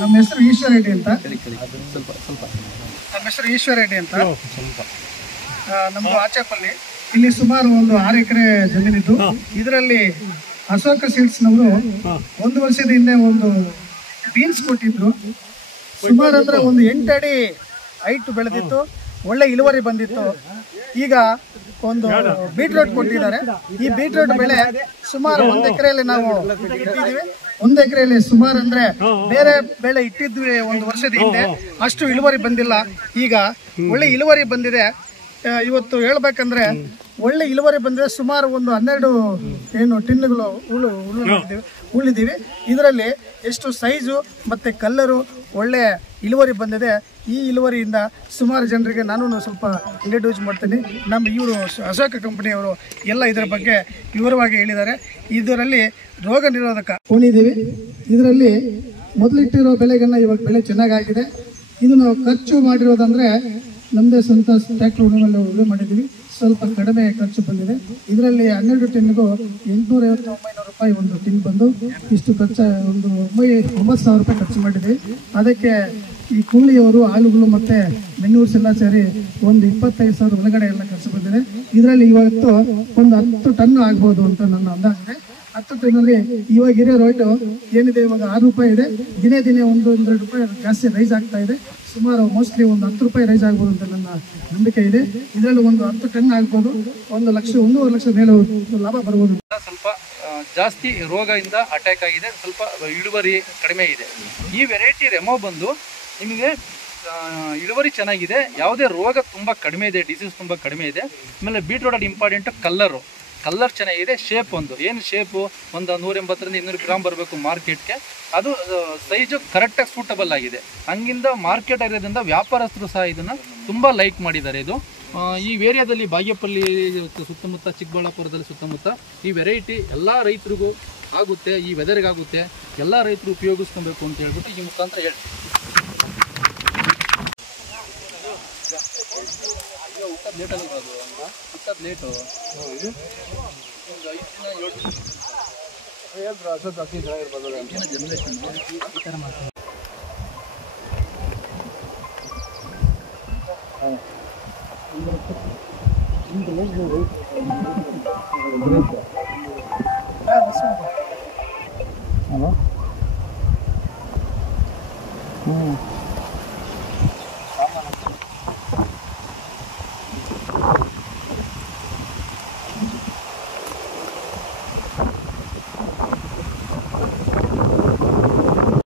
ನಮ್ಮ ಹೆಸರು ಈಶ್ವರ ರೆಡ್ಡಿ ಅಂತ. ನಮ್ಮ ಹೆಸರು ಈಶ್ವರ ರೆಡ್ಡಿ ಅಂತ. ನಮ್ದು ಆಚೆಪಲ್ಲಿ. ಇಲ್ಲಿ ಸುಮಾರು ಒಂದು 6 ಎಕರೆ ಜಮೀನಿದ್ದು. ಇದರಲ್ಲಿ ಅಶೋಕ ಸೀಡ್ಸ್ನವರು 1 ವರ್ಷದ ಹಿಂದೆ ಒಂದು ಬೀನ್ಸ್ ಕೊಟ್ಟಿದ್ರು. ಸುಮಾರು ಅಂದ್ರೆ ಒಂದು 8 ಅಡಿ ಹೈಟ್ ಬೆಳೆದಿತ್ತು, ಒಳ್ಳೆ ಇಳುವರಿ ಬಂದಿತ್ತು. ಈಗ ಒಂದು ಬೀಟ್ರೂಟ್ ಕೊಟ್ಟಿದ್ದಾರೆ. ಈ ಬೀಟ್ರೂಟ್ ಬೆಳೆ ಸುಮಾರು 1 ಎಕರೆಯಲ್ಲಿ ನಾವು ಇಟ್ಟಿದ್ದೀವಿ. 1 ಎಕರೆಯಲ್ಲಿ ಸುಮಾರು ಅಂದ್ರೆ ಬೇರೆ ಬೆಳೆ ಇಟ್ಟಿದ್ವಿ 1 ವರ್ಷದ ಹಿಂದೆ, ಅಷ್ಟು ಇಳುವರಿ ಬಂದಿಲ್ಲ. ಈಗ ಒಳ್ಳೆ ಇಳುವರಿ ಬಂದಿದೆ. ಇವತ್ತು ಹೇಳ್ಬೇಕಂದ್ರೆ ಒಳ್ಳೆ ಇಳುವರಿ ಬಂದಿದೆ. ಸುಮಾರು ಒಂದು 12 ಟಿನ್ನುಗಳು ಉಳಿದಿವೆ. ಇದರಲ್ಲಿ ಎಷ್ಟು ಸೈಜು ಮತ್ತು ಕಲ್ಲರು ಒಳ್ಳೆ ಇಳುವರಿ ಬಂದಿದೆ. ಈ ಇಳುವರಿಯಿಂದ ಸುಮಾರು ಜನರಿಗೆ ನಾನು ಸ್ವಲ್ಪ ಇಂಟ್ರೊಡ್ಯೂಸ್ ಮಾಡ್ತೀನಿ. ನಮ್ಮ ಇವರು ಅಶೋಕ ಕಂಪನಿಯವರು ಎಲ್ಲ ಇದರ ಬಗ್ಗೆ ವಿವರವಾಗಿ ಹೇಳಿದ್ದಾರೆ. ಇದರಲ್ಲಿ ರೋಗ ನಿರೋಧಕ ಕೊಂಡಿದ್ದೀವಿ. ಇದರಲ್ಲಿ ಮೊದಲಿಟ್ಟಿರೋ ಬೆಳೆಗಳನ್ನ ಇವಾಗ ಬೆಳೆ ಚೆನ್ನಾಗಾಗಿದೆ. ಇದು ನಾವು ಖರ್ಚು ಮಾಡಿರೋದಂದರೆ ನಮ್ಮದೇ ಸ್ವಂತ ಟ್ರ್ಯಾಕ್ಟರ್ ಉಳುಮೆ ಮಾಡಿದ್ದೀವಿ. ಸ್ವಲ್ಪ ಕಡಿಮೆ ಖರ್ಚು ಬಂದಿದೆ. ಇದರಲ್ಲಿ 12 ಟಿನ್ನಿಗೂ 850-900 ರೂಪಾಯಿ ಒಂದು ಟಿನ್ ಬಂದು ಇಷ್ಟು ಖರ್ಚು ಒಂದು 9,000 ರೂಪಾಯಿ ಖರ್ಚು ಮಾಡಿದ್ವಿ. ಅದಕ್ಕೆ ಈ ಕೂಲಿಯವರು ಆಳುಗಳು ಮತ್ತು ಮೆನ್ಯೂರ್ಸ್ ಎಲ್ಲ ಸೇರಿ ಒಂದು 25,000 ಒಳಗಡೆ ಎಲ್ಲ ಖರ್ಚು ಬಂದಿದೆ. ಇದರಲ್ಲಿ ಇವತ್ತು ಒಂದು 10 ಟನ್ ಆಗ್ಬೋದು ಅಂತ ನನ್ನ ಅಂದಾಜಿದೆ. 10 ಟನ್ನಲ್ಲಿ ಇವಾಗ ಇರೋ ರೇಟು ಏನಿದೆ ಇವಾಗ 6 ರೂಪಾಯಿ ಇದೆ. ದಿನೇ 1-2 ರೂಪಾಯಿ ಜಾಸ್ತಿ ರೈಸ್ ಆಗ್ತಾ ಇದೆ. ಸುಮಾರು ಮೋಸ್ಟ್ಲಿ ಒಂದು 10 ರೂಪಾಯಿ ರೈಸ್ ಆಗ್ಬೋದು ಅಂತ ನನ್ನ ನಂಬಿಕೆ ಇದೆ. ಇದರಲ್ಲಿ ಒಂದು 10 ಟನ್ ಆಗ್ಬೋದು. 1 ಲಕ್ಷ 1.5 ಲಕ್ಷ ಮೇಲೆ ಲಾಭ ಬರ್ಬೋದು. ಸ್ವಲ್ಪ ಜಾಸ್ತಿ ರೋಗದಿಂದ ಅಟ್ಯಾಕ್ ಆಗಿದೆ, ಸ್ವಲ್ಪ ಇಳುವರಿ ಕಡಿಮೆ ಇದೆ. ಈ ವೆರೈಟಿ ರೆಮೋ ಬಂದು ನಿಮಗೆ ಇಳುವರಿ ಚೆನ್ನಾಗಿದೆ, ಯಾವುದೇ ರೋಗ ತುಂಬ ಕಡಿಮೆ ಇದೆ, ಡಿಸೀಸ್ ತುಂಬ ಕಡಿಮೆ ಇದೆ. ಆಮೇಲೆ ಬೀಟ್ರೂಟ್ ಇಂಪಾರ್ಟೆಂಟ್ ಕಲ್ಲರ್ ಚೆನ್ನಾಗಿದೆ. ಶೇಪ್ ಏನು ಶೇಪು ಒಂದು 180-200 ಗ್ರಾಮ್ ಬರಬೇಕು ಮಾರ್ಕೆಟ್ಗೆ. ಅದು ಸೈಜು ಕರೆಕ್ಟಾಗಿ ಸೂಟಬಲ್ ಆಗಿದೆ. ಹಂಗಿಂದ ಮಾರ್ಕೆಟ್ ಇರೋದ್ರಿಂದ ವ್ಯಾಪಾರಸ್ಥರು ಸಹ ಇದನ್ನು ತುಂಬ ಲೈಕ್ ಮಾಡಿದ್ದಾರೆ. ಇದು ಈ ಏರಿಯಾದಲ್ಲಿ ಬಾಗೇಪಲ್ಲಿ ಸುತ್ತಮುತ್ತ, ಚಿಕ್ಕಬಳ್ಳಾಪುರದಲ್ಲಿ ಸುತ್ತಮುತ್ತ ಈ ವೆರೈಟಿ ಎಲ್ಲ ರೈತರಿಗೂ ಆಗುತ್ತೆ, ಈ ವೆದರ್ಗಾಗುತ್ತೆ, ಎಲ್ಲ ರೈತರು ಉಪಯೋಗಿಸ್ಕೊಬೇಕು ಅಂತ ಹೇಳ್ಬಿಟ್ಟು ಈ ಮುಖಾಂತರ ಹೇಳಿ ಲೇಟಲ್ಲಿ ಲೇಟು ಜನರೇಷನ್ ಈ ಥರ ಮಾಡ್ತಾರೆ. ಹಲೋ